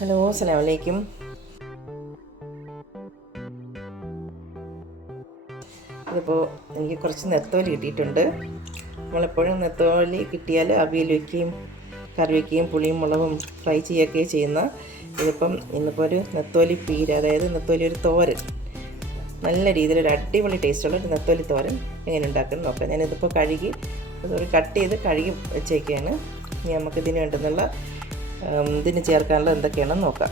Hello, അസ്സലാമു അലൈക്കും. ഇതിപ്പോൾ എനിക്ക് കുറച്ച് നെത്തോലി കിട്ടിയിട്ടുണ്ട്. നമ്മളെപ്പോഴും നെത്തോലി കിട്ടിയാൽ അവിയൽ വയ്ക്കുകയും കറി വയ്ക്കുകയും പുളിയും മുളകും ഫ്രൈ ചെയ്യുകയൊക്കെ ചെയ്യുന്ന ഇതിപ്പം ഇന്നിപ്പോൾ ഒരു നെത്തോലി പീര, അതായത് നെത്തോലി ഒരു തോരൻ, നല്ല രീതിയിൽ ഒരു അടിപൊളി ടേസ്റ്റുള്ള ഒരു നെത്തോലി തോരൻ എങ്ങനെ ഉണ്ടാക്കണം നോക്കാം. ഞാനിതിപ്പോൾ കട്ട് ചെയ്ത് കഴുകി വെച്ചേക്കാണ്. ഇനി നമുക്കിതിന് വേണ്ടുന്നുള്ള ഇതിന് ചേർക്കാനുള്ള എന്തൊക്കെയാണെന്ന് നോക്കാം.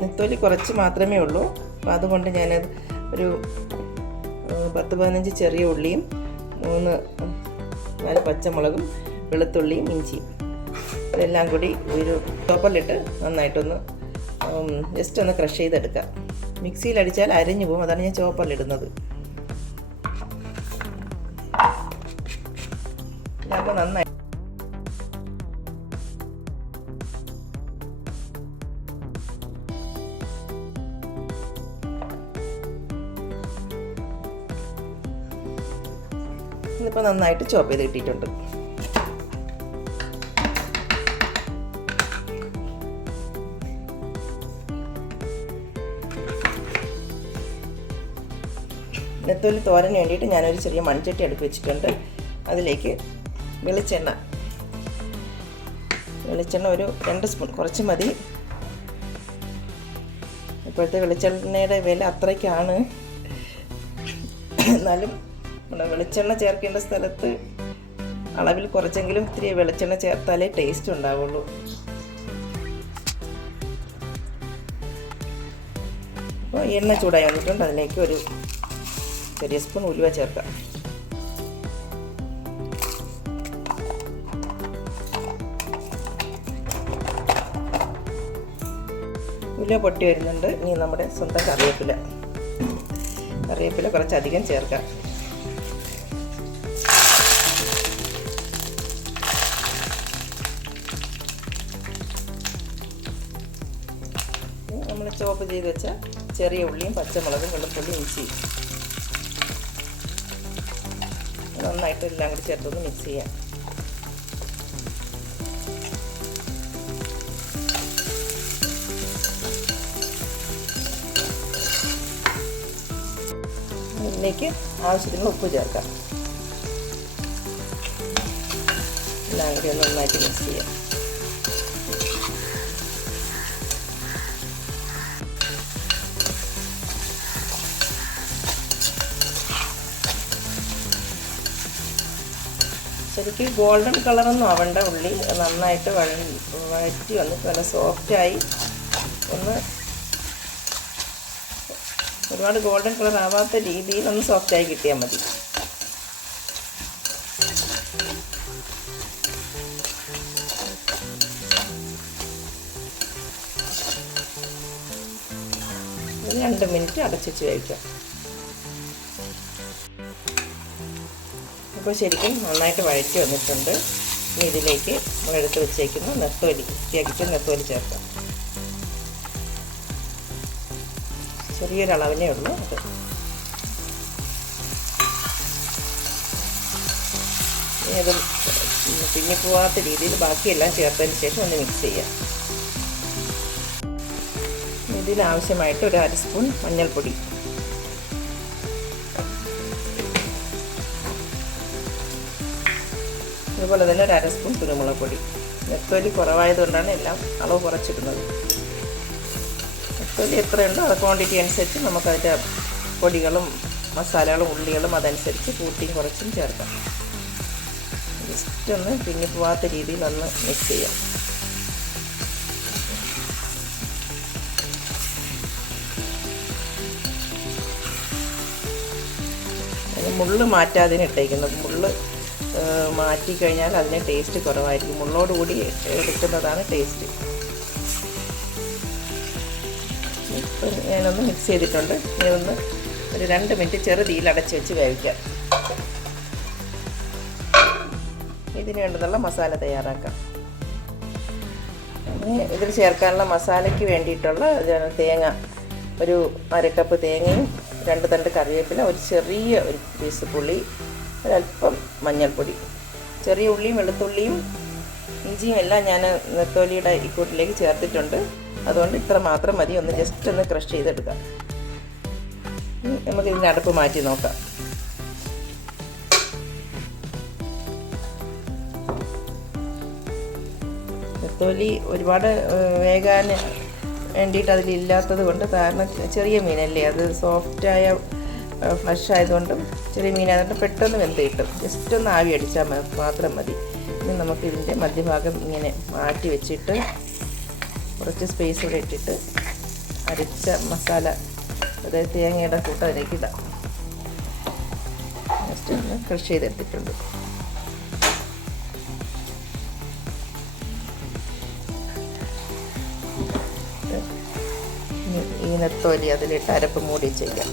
നെത്തോലി കുറച്ച് മാത്രമേ ഉള്ളൂ, അപ്പോൾ അതുകൊണ്ട് ഞാനത് ഒരു 10-15 ചെറിയ ഉള്ളിയും 3-4 പച്ചമുളകും വെളുത്തുള്ളിയും ഇഞ്ചിയും ഇതെല്ലാം കൂടി ഒരു ചോപ്പറിലിട്ട് നന്നായിട്ടൊന്ന് ജസ്റ്റ് ഒന്ന് ക്രഷ് ചെയ്തെടുക്കാം. മിക്സിയിൽ അടിച്ചാൽ അരിഞ്ഞു പോകും, അതാണ് ഞാൻ ചോപ്പറിലിടുന്നത്. അപ്പോൾ നന്നായി ഇതിപ്പോൾ നന്നായിട്ട് ചോപ്പ് ചെയ്ത് കിട്ടിയിട്ടുണ്ട്. നെത്തോലി തോരന് വേണ്ടിയിട്ട് ഞാനൊരു ചെറിയ മൺചട്ടി അടുപ്പ് വെച്ചിട്ടുണ്ട്. അതിലേക്ക് വെളിച്ചെണ്ണ ഒരു 2 സ്പൂൺ, കുറച്ച് മതി. ഇപ്പോഴത്തെ വെളിച്ചെണ്ണയുടെ വില അത്രയ്ക്കാണ്, എന്നാലും വെളിച്ചെണ്ണ ചേർക്കേണ്ട സ്ഥലത്ത് അളവിൽ കുറച്ചെങ്കിലും ഇത്തിരി വെളിച്ചെണ്ണ ചേർത്താലേ ടേസ്റ്റ് ഉണ്ടാവുള്ളൂ. അപ്പോൾ എണ്ണ ചൂടായി വന്നിട്ടുണ്ട്. അതിലേക്ക് ഒരു ചെറിയ സ്പൂൺ ഉലുവ ചേർക്കാം. ഉലുവ പൊട്ടി വരുന്നുണ്ട്. ഇനി നമ്മുടെ സ്വന്തം കറിവേപ്പില കുറച്ചധികം ചേർക്കാം. നമ്മൾ ചോപ്പ് ചെയ്ത് വെച്ച ചെറിയ ഉള്ളിയും പച്ചമുളകും വെളുത്തുള്ളി ഇഞ്ചിയും നന്നായിട്ട് എല്ലാം കൂടി ചേർത്തൊന്ന് മിക്സ് ചെയ്യാം. ഇതിലേക്ക് ആവശ്യത്തിന് ഉപ്പ് ചേർക്കാം. എല്ലാം കൂടി ഒന്ന് നന്നായിട്ട് മിക്സ് ചെയ്യാം. ശരിക്കും ഗോൾഡൻ കളറൊന്നും ആവണ്ട ഉള്ളി, നന്നായിട്ട് വഴറ്റി വന്നിട്ട് നല്ല സോഫ്റ്റായി ഒന്ന് ഒരുപാട് ഗോൾഡൻ കളർ ആവാത്ത രീതിയിൽ ഒന്ന് സോഫ്റ്റായി കിട്ടിയാൽ മതി. ഒരു 2 മിനിറ്റ് അടച്ചു വയ്ക്കാം. അപ്പോൾ ശരിക്കും നന്നായിട്ട് വഴറ്റി വന്നിട്ടുണ്ട്. ഇനി ഇതിലേക്ക് നമ്മളെടുത്ത് വെച്ചേക്കുന്ന നെത്തോലി, വൃത്തിയാക്കിയിട്ട് നെത്തോലി ചേർക്കാം. ചെറിയൊരളവിനേ ഉള്ളൂ അത്. ഇനി അത് പിന്നിപ്പോവാത്ത രീതിയിൽ ബാക്കിയെല്ലാം ചേർത്തതിന് ശേഷം ഒന്ന് മിക്സ് ചെയ്യാം. ഇതിനാവശ്യമായിട്ട് ഒരു 1/2 സ്പൂൺ മഞ്ഞൾപ്പൊടി, അതുപോലെ തന്നെ ഒരു 1/2 സ്പൂൺ കുരുമുളക് പൊടി. നെത്തോലി കുറവായതുകൊണ്ടാണ് എല്ലാം അളവ് കുറച്ചിടുന്നത്. നെത്തോലി എത്രയുണ്ടോ അത് ക്വാണ്ടിറ്റി അനുസരിച്ച് നമുക്കതിൻ്റെ പൊടികളും മസാലകളും ഉള്ളികളും അതനുസരിച്ച് കൂട്ടിയും കുറച്ചും ചേർക്കാം. ജസ്റ്റ് ഒന്ന് പിന്നി പോവാത്ത രീതിയിൽ ഒന്ന് മിക്സ് ചെയ്യാം. മുള്ള് മാറ്റാതിന് ഇട്ടേക്കുന്നത്. മുള്ള് മാറ്റിക്കഴിഞ്ഞാൽ അതിന് ടേസ്റ്റ് കുറവായിരിക്കും. മുള്ളോടുകൂടി എടുക്കുന്നതാണ് ടേസ്റ്റ്. ഇപ്പം ഞാനൊന്ന് മിക്സ് ചെയ്തിട്ടുണ്ട്. ഇനി ഒന്ന് ഒരു 2 മിനിറ്റ് ചെറുതീയിൽ അടച്ച് വെച്ച് വേവിക്കാം. ഇതിന് വേണ്ടുന്നുള്ള മസാല തയ്യാറാക്കാം. ഇതിൽ ചേർക്കാനുള്ള മസാലയ്ക്ക് വേണ്ടിയിട്ടുള്ള തേങ്ങ, ഒരു 1/2 കപ്പ് തേങ്ങയും 2 തണ്ട് കറിവേപ്പില, ഒരു ചെറിയ ഒരു പീസ് പുളി, ഒരല്പം മഞ്ഞൾപ്പൊടി, ചെറിയ ഉള്ളിയും വെളുത്തുള്ളിയും ഇഞ്ചിയും എല്ലാം ഞാൻ നെത്തോലിയുടെ ഈ കൂട്ടിലേക്ക് ചേർത്തിട്ടുണ്ട്. അതുകൊണ്ട് ഇത്ര മാത്രം മതി. ഒന്ന് ജസ്റ്റ് ഒന്ന് ക്രഷ് ചെയ്തെടുക്കാം. നമുക്ക് ഇതിൻ്റെ അടപ്പ് മാറ്റി നോക്കാം. നെത്തോലി ഒരുപാട് വേകാൻ വേണ്ടിയിട്ട് അതിലില്ലാത്തത് കൊണ്ട്, കാരണം ചെറിയ മീനല്ലേ, അത് സോഫ്റ്റായ ഫ്ലഷ് ആയതുകൊണ്ടും ചെറിയ മീനായതുകൊണ്ട് പെട്ടെന്ന് വെന്ത് കിട്ടും. ജസ്റ്റ് ഒന്ന് ആവി അടിച്ചാൽ മാത്രം മതി. ഇനി നമുക്ക് ഇതിൻ്റെ മധ്യഭാഗം ഇങ്ങനെ മാറ്റി വെച്ചിട്ട് കുറച്ച് സ്പേസ് ഇവിടെ ഇട്ടിട്ട് അരച്ച മസാല, അതായത് തേങ്ങയുടെ കൂട്ട് അതിലേക്ക് ഇടാം. ജസ്റ്റ് ഒന്ന് ക്രഷ് ചെയ്തെടുത്തിട്ടുണ്ട്. ഈ നെത്തോലി അതിലിട്ട് അരപ്പ് മൂടി ചെയ്യാം.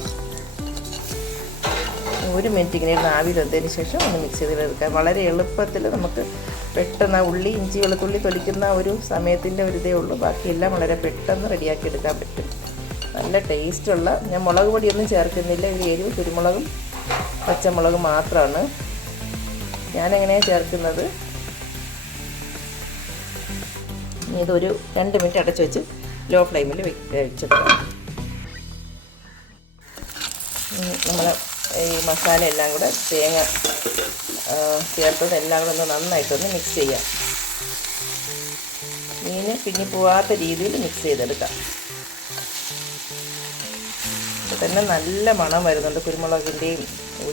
1 മിനിറ്റ് ഇങ്ങനെ ഇരുന്ന് ആവി വെന്തതിന് ശേഷം ഒന്ന് മിക്സ് ചെയ്തെടുക്കാം. വളരെ എളുപ്പത്തിൽ നമുക്ക് പെട്ടെന്ന് ഉള്ളി ഇഞ്ചി വെളുത്തുള്ളി തൊലിക്കുന്ന ഒരു സമയത്തിൻ്റെ ഒരു ഇതേ ഉള്ളൂ. ബാക്കിയെല്ലാം വളരെ പെട്ടെന്ന് റെഡിയാക്കി എടുക്കാൻ പറ്റും. നല്ല ടേസ്റ്റുള്ള, ഞാൻ മുളക് പൊടിയൊന്നും ചേർക്കുന്നില്ല. ഇത് എരിവ് കുരുമുളകും പച്ചമുളകും മാത്രമാണ് ഞാനെങ്ങനെയാണ് ചേർക്കുന്നത്. ഇതൊരു 2 മിനിറ്റ് അടച്ചു വെച്ച് ലോ ഫ്ലെയിമിൽ വെച്ചെടുക്കാം. നമ്മൾ ഈ മസാല എല്ലാം കൂടെ തേങ്ങ ചേർത്തത് എല്ലാം കൂടെ ഒന്ന് നന്നായിട്ടൊന്ന് മിക്സ് ചെയ്യാം. മീൻ പിന്നി പോവാത്ത രീതിയിൽ മിക്സ് ചെയ്തെടുക്കാം. അപ്പോൾ തന്നെ നല്ല മണം വരുന്നുണ്ട്. കുരുമുളകിൻ്റെയും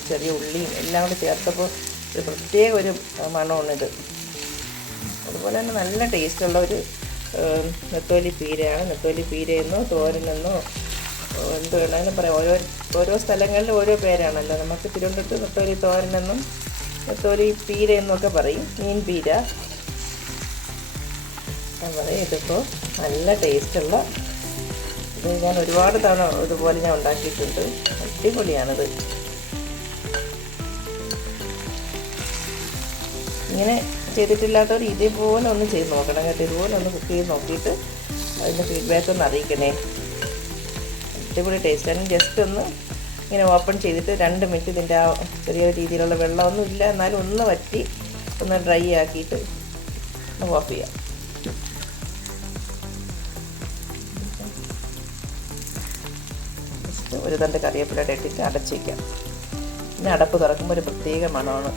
ചെറിയ ഉള്ളിയും എല്ലാം കൂടി ചേർത്തപ്പോൾ ഒരു പ്രത്യേക ഒരു മണമാണിത്. അതുപോലെ തന്നെ നല്ല ടേസ്റ്റുള്ള ഒരു നെത്തോലി പീരയാണ്. നെത്തോലി പീരയെന്നോ തോരനെന്നോ എന്ത് വേണമെങ്കിലും പറയാം. ഓരോ സ്ഥലങ്ങളിൽ ഓരോ പേരാണല്ലോ. നമുക്ക് തിരുവനന്തപുരത്ത് നെത്തോലി തോരനെന്നും നെത്തോലി പീരയെന്നും ഒക്കെ പറയും. മീൻ പീര പറയും. ഇതിപ്പോൾ നല്ല ടേസ്റ്റുള്ള, ഇത് ഞാൻ ഒരുപാട് തവണ ഇതുപോലെ ഞാൻ ഉണ്ടാക്കിയിട്ടുണ്ട്. അടിപൊളിയാണിത്. ഇങ്ങനെ ചെയ്തിട്ടില്ലാത്തവർ ഇതേപോലെ ഒന്ന് ചെയ്ത് നോക്കണം കേട്ടോ. ഇതുപോലെ ഒന്ന് കുക്ക് ചെയ്ത് നോക്കിയിട്ട് അതിൻ്റെ ഫീഡ്ബാക്ക് ഒന്ന് അറിയിക്കണേ. അടിപൊളി ടേസ്റ്റാണ്. ജസ്റ്റ് ഒന്ന് ഇങ്ങനെ ഓപ്പൺ ചെയ്തിട്ട് 2 മിനിറ്റ് ഇതിൻ്റെ ആ ചെറിയ രീതിയിലുള്ള വെള്ളമൊന്നും ഇല്ല, എന്നാലും ഒന്ന് വറ്റി ഒന്ന് ഡ്രൈ ആക്കിയിട്ട് ഒന്ന് ഓഫ് ചെയ്യാം. ജസ്റ്റ് ഒരു തണ്ട് കറിവേപ്പിലയുടെ ഇട്ടിട്ട് അടച്ച് വയ്ക്കാം. പിന്നെ അടപ്പ് തുറക്കുമ്പോൾ ഒരു പ്രത്യേക മണമാണ്.